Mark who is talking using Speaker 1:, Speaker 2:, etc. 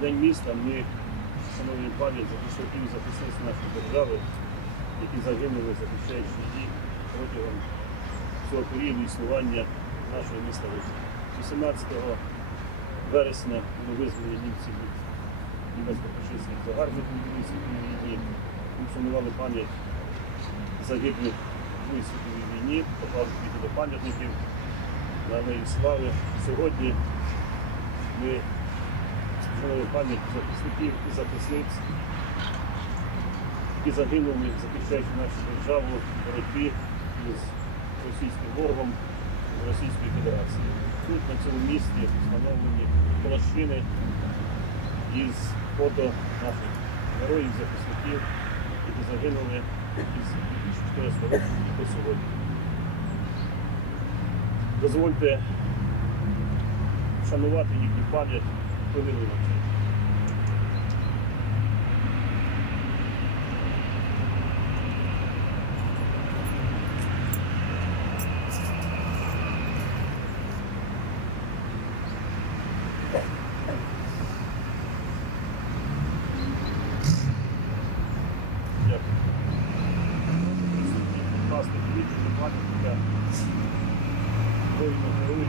Speaker 1: День міста ми встановлюємо пам'ять захисників і захисниць нашої держави, які загинули, захищаючи її протягом цього періоду існування нашого міста Луцька. 18 вересня ми визволили німців від німецько-фашистських загарбників світовій війні. Вшанували пам'ять загиблих в світовій війні, поклали квіти до пам'ятників на неї слави. Сьогодні ми вшануємо пам'ять захисників і захисниць, які загинули, захищаючи нашу державу в боротьбі з російським ворогом з Російської Федерації. Тут на цьому місці встановлені площини із фото наших героїв, захисників, які загинули із 2014 року до сьогодні. Дозвольте вшанувати їхню пам'ять хвилиною Присутні власне квіти, пам'ятника воїнам героїв